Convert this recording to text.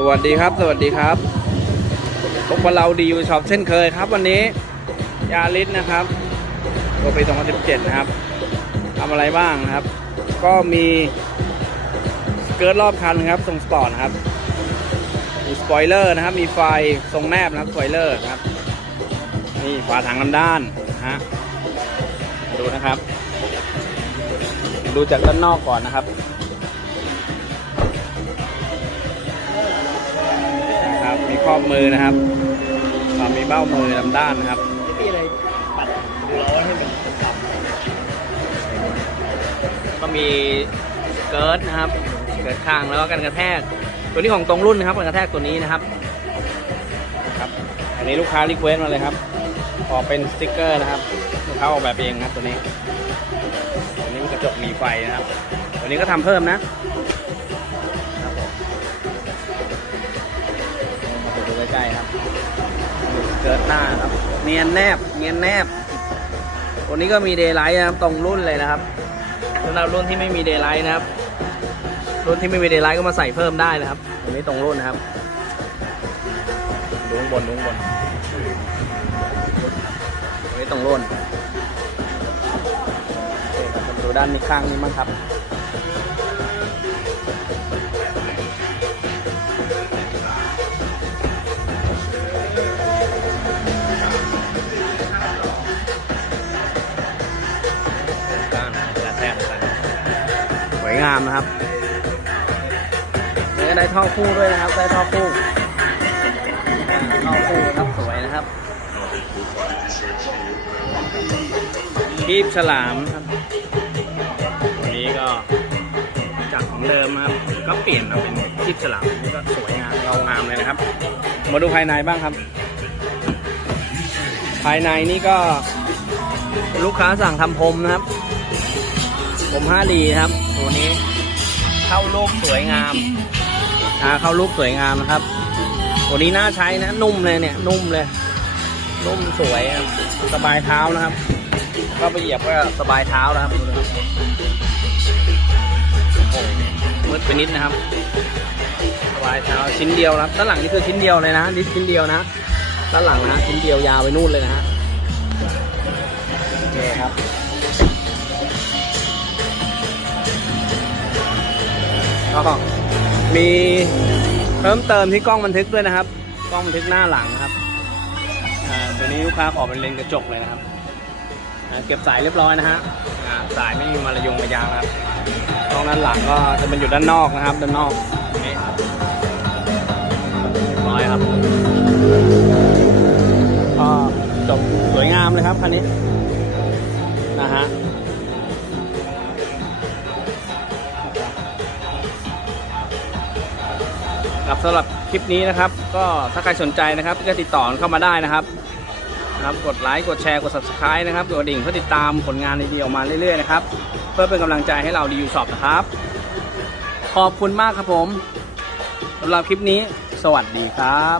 สวัสดีครับ สวัสดีครับพบกับเราดีอยู่ช็อปเช่นเคยครับ วันนี้ยาลิสนะครับตัวปี2017 นะครับทำอะไรบ้างนะครับ ก็มีสเกิร์ตรอบคันครับ ทรงสปอร์ตนะครับ มีสปอยเลอร์นะครับ มีไฟทรงแนบนะครับสปอยเลอร์นะครับ นี่ฝาถังลำด้านนะฮะดูนะครับ ดูจากด้านนอกก่อนนะครับ นะครับมือนะครับ มีเบ้ามือลำด้านนะครับมีอะไรปัดร้อให้มันต่ำก็มีเกิร์ตนะครับ เกิร์ตข้างแล้วก็กันกระแทก ตัวนี้ของตรงรุ่นนะครับกันกระแทกตัวนี้นะครับครับอันนี้ลูกค้ารีเควสต์มาเลยครับออกเป็นสติกเกอร์นะครับลูกค้าออกแบบเองครับตัวนี้ตัวนี้กระจกมีไฟนะครับตัวนี้ก็ทำเพิ่มนะ ใกลครับเกิร์ตหน้าครับ เนียนแนบ เนียนแนบตัวนี้ก็มีเดย์ไลท์นะครับ ตรงรุ่นเลยนะครับสำหรับรุ่นที่ไม่มีเดย์ไลท์นะครับ รุ่นที่ไม่มีเดย์ไลท์ก็มาใส่เพิ่มได้นะครับอันนี้ตรงรุ่นนะครับดูข้างบนดูข้างบนอันนี้ตรงรุ่นโอเคครับมาดูด้านนี้ข้างนี้มั้งครับ วยงามนะครับนี่ก็ได้ท่อคู่ด้วยนะครับ ได้ท่อคู่ท่อคู่ครับสวยนะครับคีบฉลามครับวันนี้ก็จากของเดิมนะครับ ก็เปลี่ยนมาเป็นคีบฉลามนี่ก็สวยงามเงางามเลยนะครับ มาดูภายในบ้างครับ ภายในนี่ก็ลูกค้าสั่งทำพรมนะครับ ผม 5D ครับ ตัวนี้ เข้ารูปสวยงามอ่าเข้ารูปสวยงามนะครับ ตัวนี้น่าใช้นะนุ่มเลยเนี่ย นุ่มเลย นุ่มสวยสบายเท้านะครับ ก็ไปเหยียบก็สบายเท้านะครับดูนะครับโอ้มืดไปนิดนะครับสบายเท้าชิ้นเดียวนะครับด้านหลังนี่คือชิ้นเดียวเลยนะนี่ชิ้นเดียวนะด้านหลังนะฮะชิ้นเดียวยาวไปนู่นเลยนะฮะ ก็มีเพิ่มเติมที่กล้องบันทึกด้วยนะครับ กล้องบันทึกหน้าหลังนะครับตัวนี้ลูกค้าขอเป็นเลนกระจกเลยนะครับเก็บสายเรียบร้อยนะฮะสายไม่มีมาระยงมายางนะครับกล้องด้านหลังก็จะเป็นอยู่ด้านนอกนะครับ ด้านนอกนี่เรียบร้อยครับก็จบสวยงามเลยครับคันนี้ ครับสำหรับคลิปนี้นะครับ ก็ถ้าใครสนใจนะครับก็ติดต่อเข้ามาได้นะครับนะครับ กดไลค์กดแชร์กด subscribe นะครับกดกระดิ่งเพื่อติดตามผลงานดีๆออกมาเรื่อยๆนะครับเพื่อเป็นกำลังใจให้เราดีอยู่สอบนะครับ ขอบคุณมากครับผมสำหรับคลิปนี้ สวัสดีครับ